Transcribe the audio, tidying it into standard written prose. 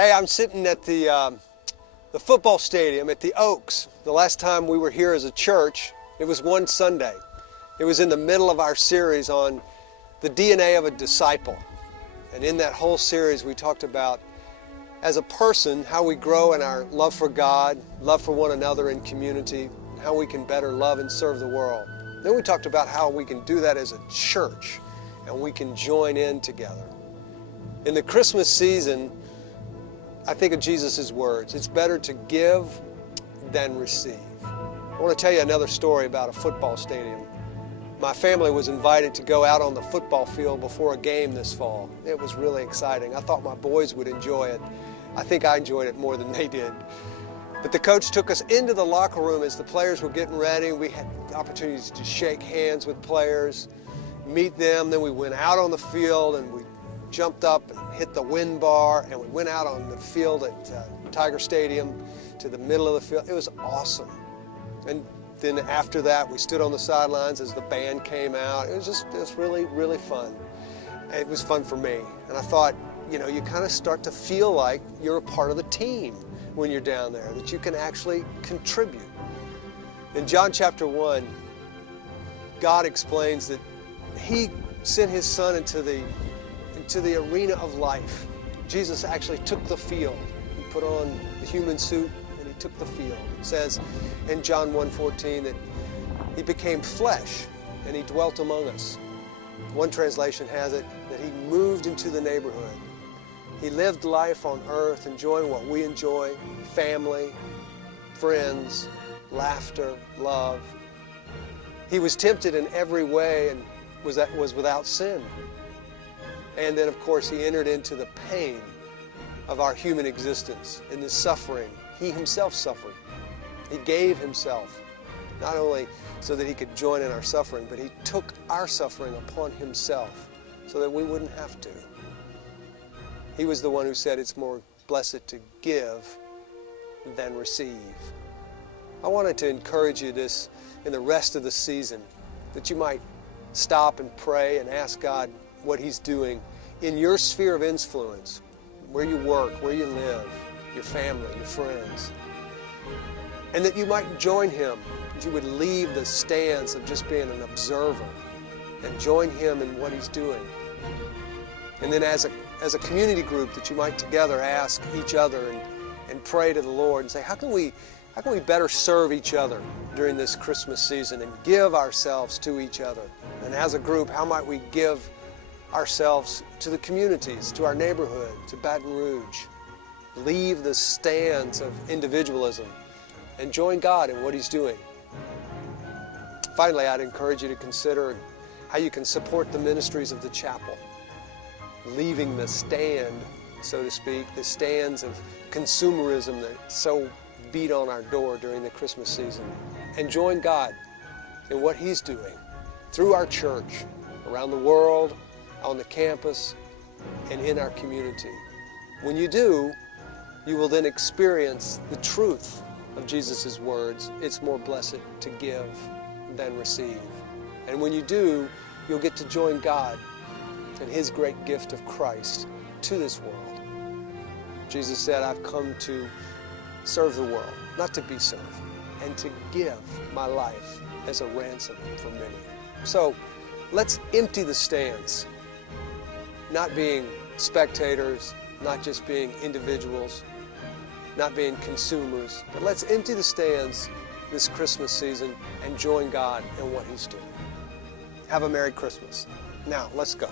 Hey, I'm sitting at the football stadium at the Oaks. The last time we were here as a church, it was one Sunday. It was in the middle of our series on the DNA of a disciple. And in that whole series, we talked about, as a person, how we grow in our love for God, love for one another in community, how we can better love and serve the world. Then we talked about how we can do that as a church, and we can join in together. In the Christmas season, I think of Jesus' words, it's better to give than receive. I want to tell you another story about a football stadium. My family was invited to go out on the football field before a game this fall. It was really exciting. I thought my boys would enjoy it. I think I enjoyed it more than they did. But the coach took us into the locker room as the players were getting ready. We had opportunities to shake hands with players, meet them. Then we went out on the field and we jumped up and hit the wind bar, and we went out on the field at Tiger Stadium to the middle of the field. It was awesome. And then after that, we stood on the sidelines as the band came out. It was really, really fun. It was fun for me. And I thought, you know, you kind of start to feel like you're a part of the team when you're down there, that you can actually contribute. In John chapter 1, God explains that He sent His Son into the arena of life. Jesus actually took the field. He put on the human suit and He took the field. It says in John 1:14 that He became flesh and He dwelt among us. One translation has it that He moved into the neighborhood. He lived life on earth, enjoying what we enjoy: family, friends, laughter, love. He was tempted in every way and was without sin. And then, of course, He entered into the pain of our human existence, in the suffering. He Himself suffered. He gave Himself, not only so that He could join in our suffering, but He took our suffering upon Himself so that we wouldn't have to. He was the one who said it's more blessed to give than receive. I wanted to encourage you this in the rest of the season, that you might stop and pray and ask God what He's doing in your sphere of influence, where you work, where you live, your family, your friends. And that you might join Him, that you would leave the stance of just being an observer and join Him in what He's doing. And then as a community group, that you might together ask each other and pray to the Lord and say, how can we better serve each other during this Christmas season and give ourselves to each other? And as a group, how might we give ourselves to the communities, to our neighborhood, to Baton Rouge? Leave the stands of individualism and join God in what He's doing. Finally, I'd encourage you to consider how you can support the ministries of the chapel, leaving the stand, so to speak, the stands of consumerism that so beat on our door during the Christmas season, and join God in what He's doing through our church, around the world, on the campus, and in our community. When you do, you will then experience the truth of Jesus' words, it's more blessed to give than receive. And when you do, you'll get to join God and His great gift of Christ to this world. Jesus said, I've come to serve the world, not to be served, and to give my life as a ransom for many. So let's empty the stands, not being spectators, not just being individuals, not being consumers, but let's empty the stands this Christmas season and join God in what He's doing. Have a Merry Christmas. Now, let's go.